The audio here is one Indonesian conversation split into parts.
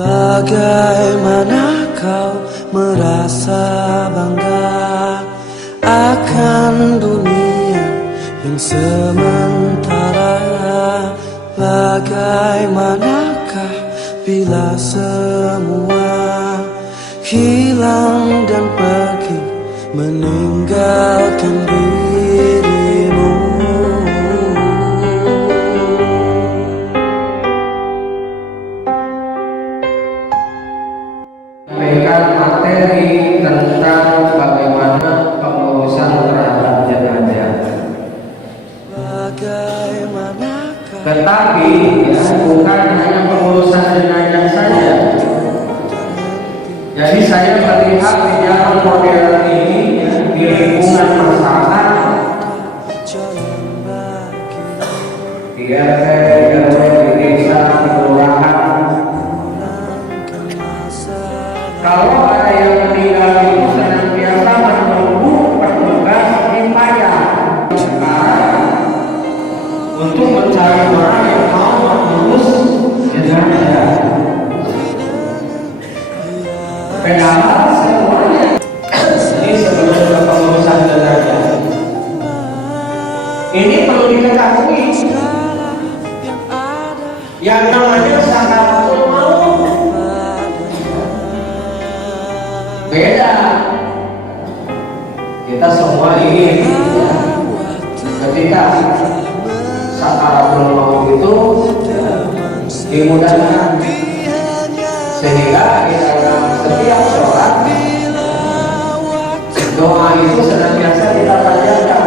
Bagaimana kau merasa bangga akan dunia yang sementara? Bagaimanakah bila semua hilang dan pergi meninggalkan dirimu? Sampaikan materi tentang bagaimana pengurusan terhadap jenazah. Tetapi ya, bukan hanya pengurusan jenazah saja. Jadi saya melihat di zaman modern ini ya, di lingkungan masyarakat, di RT, di RW, di desa, di kelurahan, kalau ada yang meninggal itu senantiasa menunggu petugas limpaya untuk mencari orang yang mau mengurus jenazah. Padahal semuanya ini sebelum pengurusan jenazah ini perlu diketahui yang namanya sakaratul maut beda. Kita semua ingin ya, ketika sakaratul maut itu dimudahkan sehingga di dalam setiap sholat doa itu senantiasa kita panjatkan.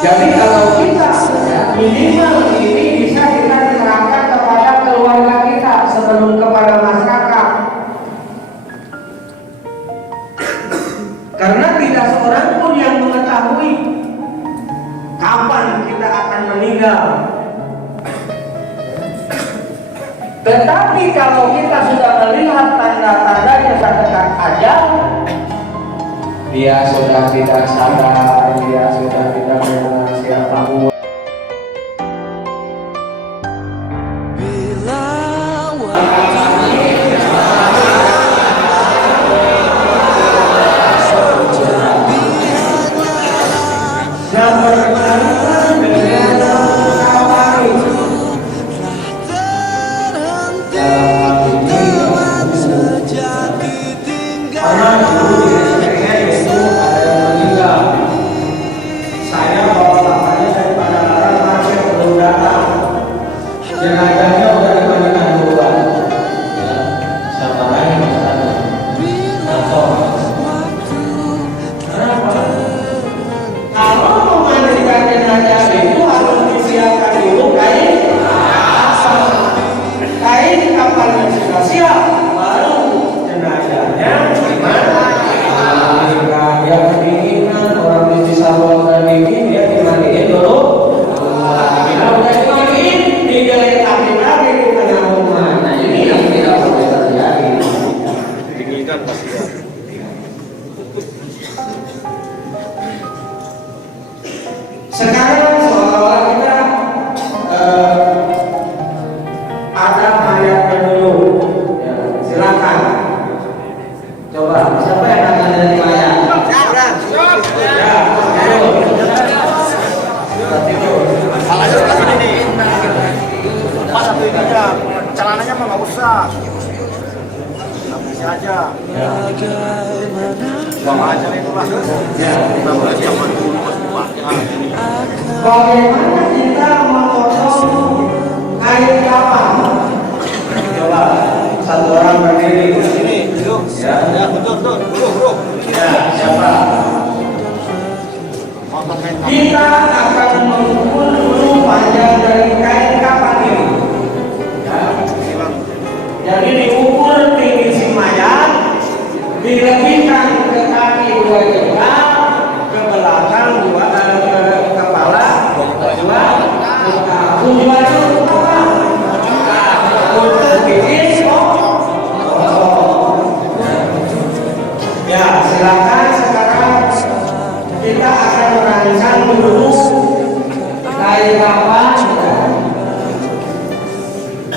Jadi kalau kita ya, minimal ini bisa kita terangkan kepada keluarga kita sebelum kepada masyarakat, karena tidak seorang pun yang mengetahui kapan kita akan meninggal. Tetapi kalau kita sudah melihat tanda-tandanya dekat ajal, dia sudah tidak sadar, dia sudah tidak mengenal siapa gua. Jenazahnya udah dimandikan duluan. Siapa lagi misalnya? Kenapa? Kalau memandikan jenazah itu harus disiapkan dulu kain. Kain kapalnya sudah siap, baru jenazahnya dimandikan. Dia kedinginan, orang bisa bawa dingin, dia dimandiin dulu. Bila udah dimandiin, digeletakkan lagi di tengah rumah. Nah ini yang tidak boleh terjadi. Dinginkan pasti ya. Sekarang seolah-olah kita ada mayatnya dulu. Ya, silakan. Coba siapa yang akan dari mayat? Ya, celananya mah nggak usah, bisa aja. Bawa aja itulah. Kita boleh coba dulu bagaimana kita memotong kain kapan? Coba satu orang berdiri di sini. Ya, betul, bro. Ya, siapa? Kita akan mengukur dulu panjang dari kain kapan ini. Ya. Jadi diukur tinggi si mayat, dilebihkan ke kaki 2 jengkal, ke belakang 2, ke kepala 2, tujuannya untuk apa? Untuk bikin ya, silakan sekarang kita akan merancang dulu kain kapan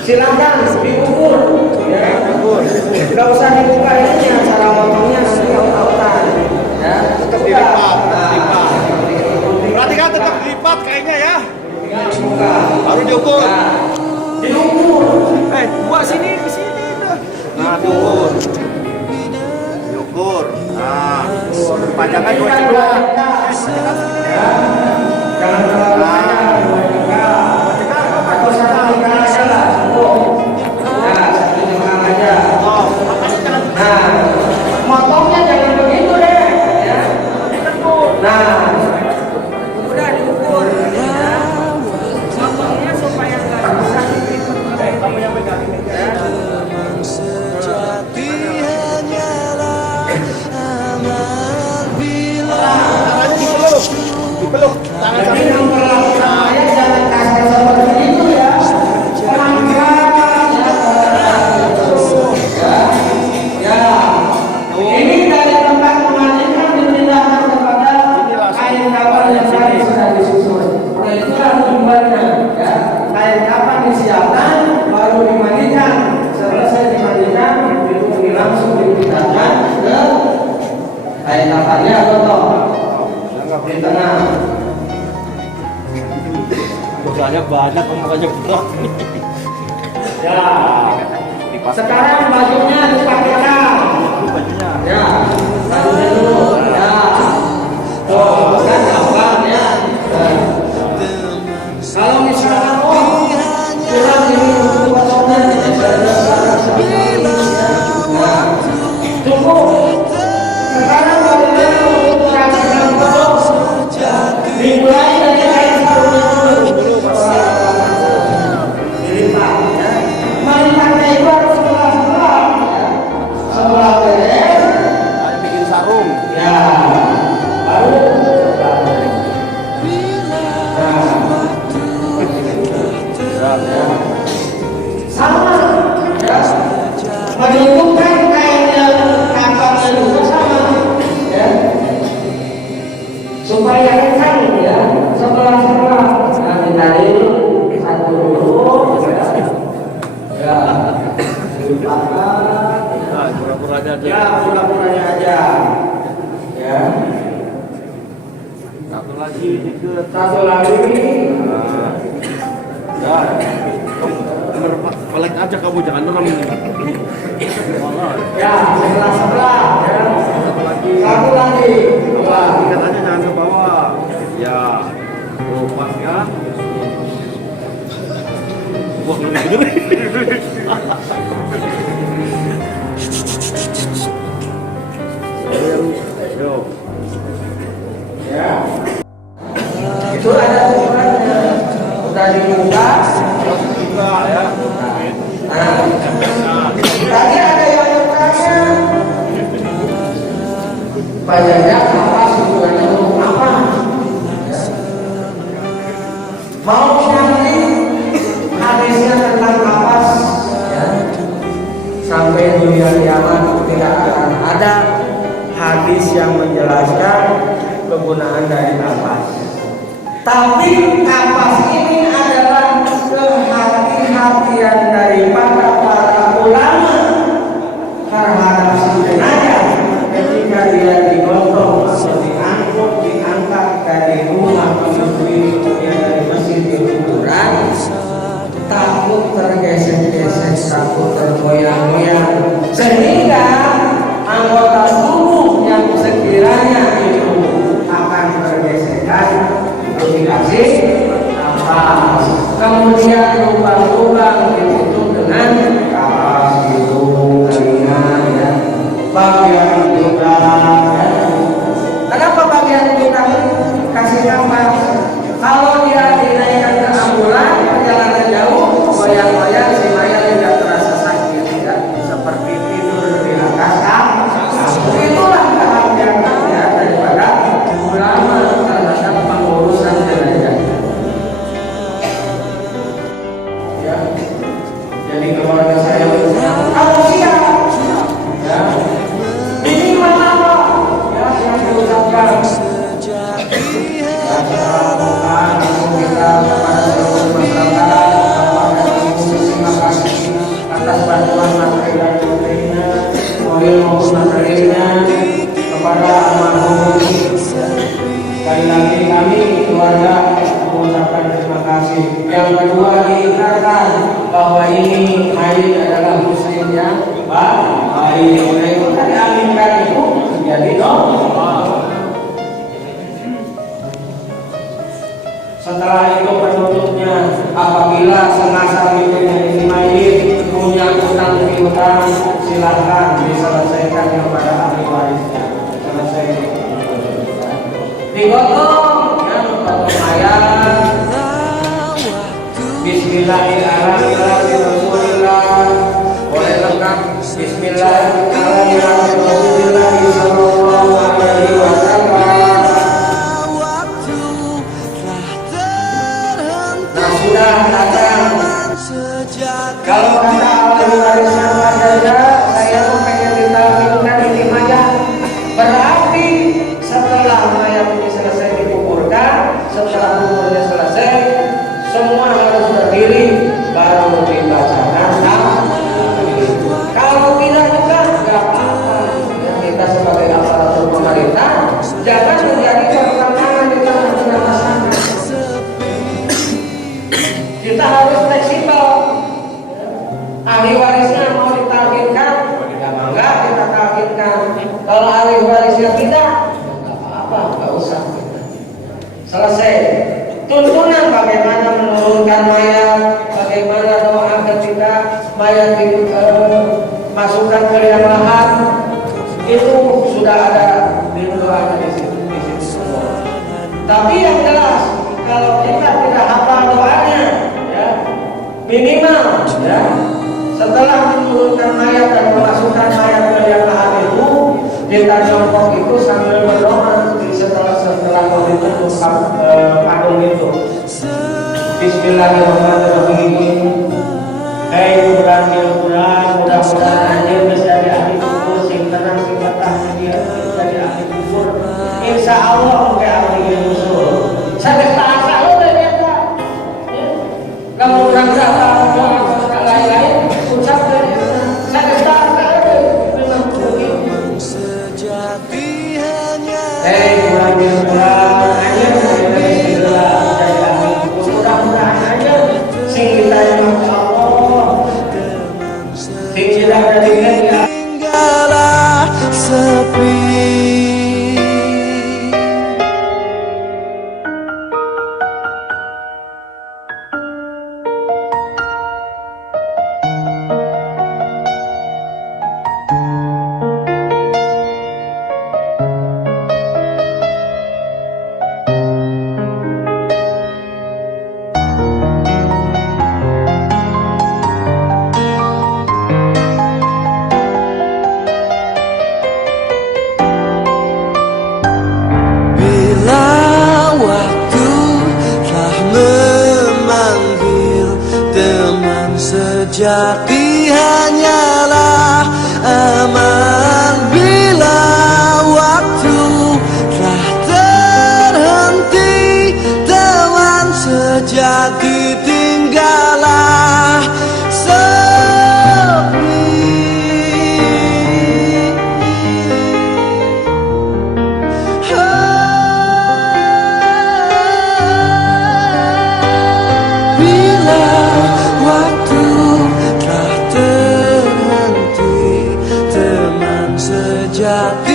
Silakan diukur, ya. Tidak usah dibuka ini cara motongnya nanti autan, ya. Tetap dilipat, berarti kan tetap dilipat kayaknya ya. Dibuka. Baru diukur. Diukur. Buat sini ke sini dah. Nah, diukur. Diukur. Nah, panjangnya 2 juta. Ya. Jangan terlalu panjang, 2 juta. Atau 1 juta aja lah, cukup. Nah, 1 juta aja. Nah, motongnya jangan begitu deh, ya. Nah, udah diukur, ya. Motongnya supaya nggak bisa kamu yang pegang, ya. Sejati hanyalah amal bila Dipeluk. Tangan Jadi sampai memperlakukan saya jangan kasar seperti itu ya. Ya. Ini dari tempat pemandian dipindahkan kepada kain kapan yang tadi sudah disusun. Nah itulah tujuannya. Ya. Kain kapan disiapkan, baru dimandikan. Selesai dimandikan, itu langsung dipindahkan ke kain kapannya atau di tengah. Dosanya banyak, makanya berat. Ya. Sekarang bajunya dipakaikan. Bajunya. Ya. Bajunya dulu. Ya. Oh, kan gampang ya. Kalau misalkan kurang ini untuk potongan cukup. Sekarang bagaimana untuk merasakan potong? Dimulai dari kain sarungnya dulu. Dilipat ya. Melipatnya itu harus sebelah-sebelah ya. Sebelah beres. Ayo bikin sarung. Ya. Baru sama ya. Menentukan kain yang kapannya juga sama ya. Supaya kencang ya. Sebelah-sebelah. Nah, ditarik dulu. Satu dulu. Ya. Dipakar. Nah, pura-puranya aja. Ya, pura-puranya aja. Ya. Satu lagi dikit. Satu lagi. Ya. Pelek aja kamu, jangan merem. Ya, sebelah-sebelah. Ya. Satu lagi. Dua. Ikat aja jangan ke bawah. Ya. Tuh, pas ya. Wah, lebih gede. Yo. Ya. Itu ada ukurannya. Udah dibuka. Buka ya. Nah, tadi ada yang bertanya. Banyaknya apa tujuannya untuk apa? Ya. Mau nyari hadisnya tentang kapas ya. Sampai dunia kiamat tidak akan ada hadis yang menjelaskan kegunaan dari kapas. Tapi kapas ini adalah kehati-hatian daripada para ulama terhadap si jenazah ketika dia digotong atau diangkat dari rumah menuju dari masjid ke kuburan, takut tergesek-gesek, takut tergoyang-goyang, sehingga anggota tubuh yang sekiranya itu akan tergesekan itu dikasih kapas. Kemudian lubang-lubang ditutup dengan kapas, hidung, telinga, ya. Bagian juga. Ya. Kenapa bagian juga kasih kapas? Kalau dia dinaikkan ke ambulan perjalanan jauh, goyang-goyang si mayat tidak terasa sakit, ya. Seperti tidur di atas kasur. Itulah kehati-hatiannya daripada ulama terhadap pengurusan jenazah. Ya. Jadi keluarga saya kalau siap, ya. Ismail adalah muslim yang baik. Oleh itu kan diaminkan itu menjadi doa. Setelah itu penutupnya, apabila semasa hidupnya Ismail punya utang piutang, silakan diselesaikan kepada ahli warisnya. Selesai. Digotong, ya, potong ayam. Bismillahirrahmanirrahim. Boleh lengkap. Bismillahirrahmanirrahim. Sallallahu alaihi wasallam. Nah, sudah datang. Kalau kata ahli warisnya saja, saya tuh pengen ditalkinkan ini mayat. Berarti setelah mayat ini selesai dikuburkan, setelah kuburnya selesai, semua harus berdiri baru dibacakan takbir. Kalau tidak juga nggak apa-apa. Ya, kita sebagai aparatur pemerintah jangan menjadi pertentangan di tengah-tengah masyarakat. Kita harus fleksibel. Ahli warisnya mau ditalkinkan, kita bangga kita talkinkan. Kalau ahli warisnya tidak, nggak apa-apa, nggak usah. Selesai. Tuntunan bagaimana menurunkan mayat, bagaimana doa ketika mayat dimasukkan ke liang lahat, itu sudah ada di doanya di situ semua. Tapi yang jelas, kalau kita tidak hafal doanya, ya, minimal, ya, setelah menurunkan mayat dan memasukkan mayat ke liang lahat itu, kita jongkok itu sambil berdoa setelah menurunkan padung itu. Bismillahirrahmanirrahim. Hei bulan mudah-mudahan anjir bisa jadi ahli kubur, sing tenang sing betah dia jadi ahli kubur. Insya Allah ke ahli kubur. Saya tak lo ternyata. Kamu orang tak lain-lain ucap saya tak memang begitu. Hei bulan anjir mudah-mudahan aja sing ditanya Allah sing tidak ada tinggallah sepi. Sejati hanyalah aman bila waktu telah terhenti. Teman sejati tinggallah sepi. Bila waktu telah terhenti, teman sejati